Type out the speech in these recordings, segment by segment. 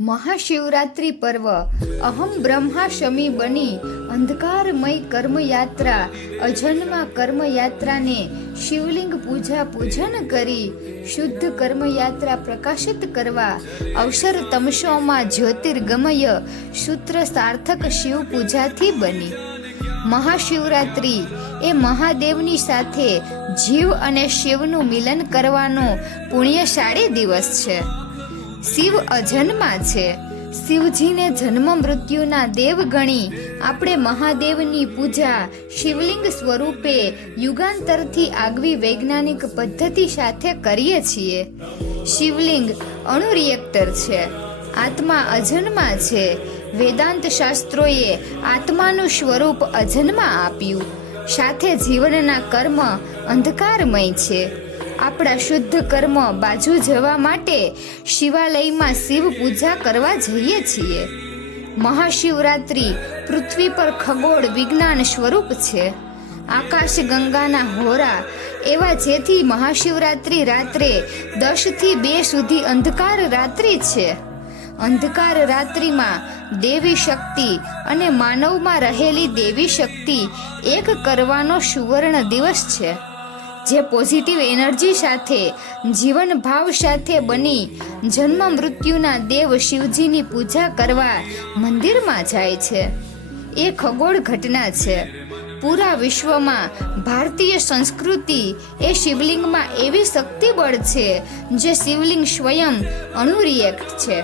મહાશિવરાત્રિ પર્વ. અહમ બ્રહ્માશમી બની અંધકારમય કર્મયાત્રા. અજન્મા કર્મયાત્રાને શિવલિંગ પૂજા પૂજન કરી શુદ્ધ કર્મયાત્રા પ્રકાશિત કરવા. અવસર તમશોમાં જ્યોતિર્ગમય સૂત્ર સાર્થક શિવ પૂજાથી બની. મહાશિવરાત્રિ એ મહાદેવની સાથે જીવ અને શિવનું મિલન કરવાનો પુણ્યશાળી દિવસ છે. શિવ અજન્મા છે. શિવજીને જન્મ મૃત્યુના દેવ ગણી આપણે મહાદેવની પૂજા શિવલિંગ સ્વરૂપે યુગાંતરથી આગવી વૈજ્ઞાનિક પદ્ધતિ સાથે કરીએ છીએ. શિવલિંગ અણુ રિએક્ટર છે. આત્મા અજન્મા છે. વેદાંત શાસ્ત્રોએ આત્માનું સ્વરૂપ અજન્મા આપ્યું. સાથે જીવનના કર્મ અંધકારમય છે. આપણા શુદ્ધ કર્મ બાજુ જવા માટે શિવાલયમાં શિવ પૂજા કરવા જઈએ છીએ. મહાશિવરાત્રિ પૃથ્વી પર ખગોળ વિજ્ઞાન સ્વરૂપ છે. આકાશ ગંગાના હોરા એવા જેથી મહાશિવરાત્રિ રાત્રે દસથી બે સુધી અંધકાર રાત્રિ છે. અંધકાર રાત્રિમાં દેવી શક્તિ અને માનવમાં રહેલી દેવી શક્તિ એક કરવાનો સુવર્ણ દિવસ છે. જે પોઝિટિવ એનર્જી સાથે જીવન ભાવ સાથે બની જન્મ મૃત્યુના દેવ શિવજીની પૂજા કરવા મંદિરમાં જાય છે. એ ખગોળ ઘટના છે. પૂરા વિશ્વમાં ભારતીય સંસ્કૃતિ એ શિવલિંગમાં એવી શક્તિબળ છે જે શિવલિંગ સ્વયં અણુ રિએક્ટ છે,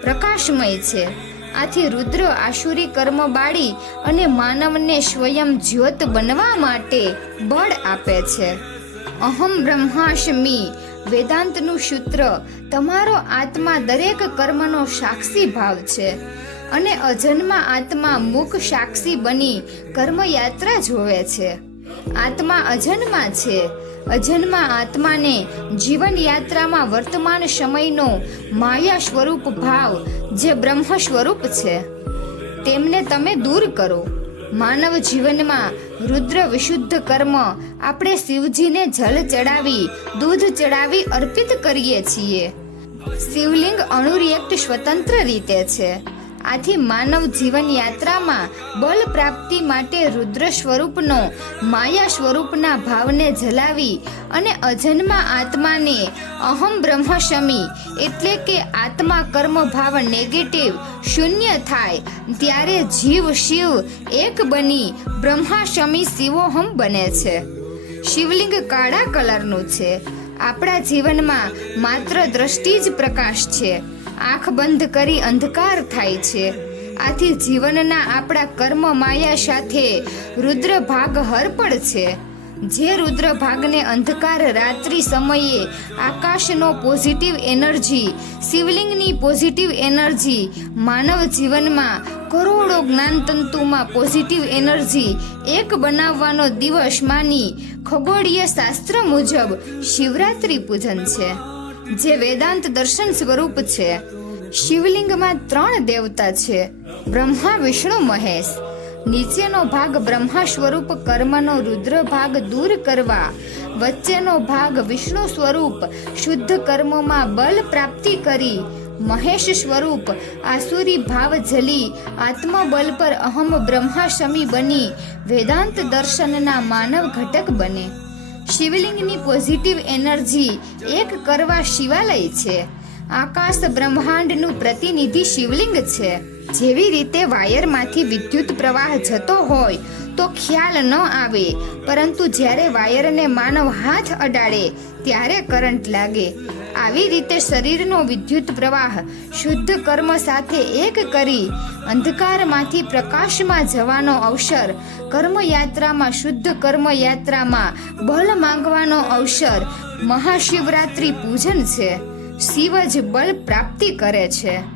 પ્રકાશમય છે. આથી રુદ્ર આશુરી કર્મ બાળી અને માનવને સ્વયં જ્યોત બનવા માટે બળ આપે છે. અહમ બ્રહ્માસ્મી વેદાંતનું સૂત્ર, તમારો આત્મા દરેક કર્મનો સાક્ષી ભાવ છે. અને અજન્મા આત્મા મુખ સાક્ષી બની કર્મયાત્રા જોવે છે. આત્મા અજન્મા છે. અજન્મા આત્માને જીવન યાત્રામાં વર્તમાન સમયનો માયા સ્વરૂપ ભાવ જે બ્રહ્મ સ્વરૂપ છે. તેમને તમે દૂર કરો. માનવ જીવનમાં રુદ્ર વિશુદ્ધ કર્મ આપણે શિવજીને જલ ચડાવી, દૂધ ચડાવી અર્પિત કરીએ છીએ. શિવલિંગ અણુરિએક્ટ સ્વતંત્ર રીતે છે. આથી માનવ જીવન યાત્રામાં બલ પ્રાપ્તિ માટે રુદ્ર સ્વરૂપનો, માયા સ્વરૂપના ભાવને જલાવી અને અજન્મા આત્માને અહમ બ્રહ્મશમી એટલે કે આત્મા કર્મ ભાવ નેગેટિવ શૂન્ય થાય, ત્યારે જીવ શિવ એક બની બ્રહ્માશમી શિવોહમ બને છે. શિવલિંગ કાળા કલરનું છે. આપણા જીવનમાં માત્ર દ્રષ્ટિ જ પ્રકાશ છે. આંખ બંધ કરી અંધકાર થાય છે. આથી જીવનના આપણા કર્મ માયા સાથે રુદ્ર ભાગ હરપળ છે. જે રુદ્ર ભાગને અંધકાર રાત્રિ સમયે આકાશનો પોઝિટિવ એનર્જી શિવલિંગની પોઝિટિવ એનર્જી માનવ જીવનમાં કરોડો જ્ઞાનતંતુમાં પોઝિટિવ એનર્જી એક બનાવવાનો દિવસ માની ખગોળીય શાસ્ત્ર મુજબ શિવરાત્રિ પૂજન છે. જે વેદાંત દર્શન સ્વરૂપ છે. શિવલિંગમાં ત્રણ દેવતા છે. બ્રહ્મા, વિષ્ણુ, મહેશ. નીચેનો ભાગ બ્રહ્મા સ્વરૂપ, કર્મનો રુદ્ર ભાગ દૂર કરવા. વચ્ચેનો ભાગ વિષ્ણુ સ્વરૂપ, શુદ્ધ કર્મમાં બલ પ્રાપ્તિ કરી. મહેશ સ્વરૂપ, આસુરી ભાવ જલી. આત્મબલ પર અહમ બ્રહ્માશમી બની. વેદાંત દર્શનના માનવ ઘટક બને. શિવલિંગની પોઝિટિવ એનર્જી એક કરવા શિવાલય છે. આકાશ બ્રહ્માંડનું પ્રતિનિધિ શિવલિંગ છે. જેવી રીતે વાયરમાંથી વિદ્યુત પ્રવાહ જતો હોય તો ખ્યાલ ન આવે, પરંતુ જ્યારે વાયરને માનવ હાથ અડાડે, ત્યારે કરંટ લાગે. આવી રીતે શરીરનો વિદ્યુત પ્રવાહ શુદ્ધ કર્મ સાથે એક કરી અંધકારમાંથી પ્રકાશમાં જવાનો અવસર, કર્મયાત્રામાં શુદ્ધ કર્મયાત્રામાં બળ માંગવાનો અવસર મહાશિવરાત્રિ પૂજન છે. શિવ જ બળ પ્રાપ્તિ કરે છે.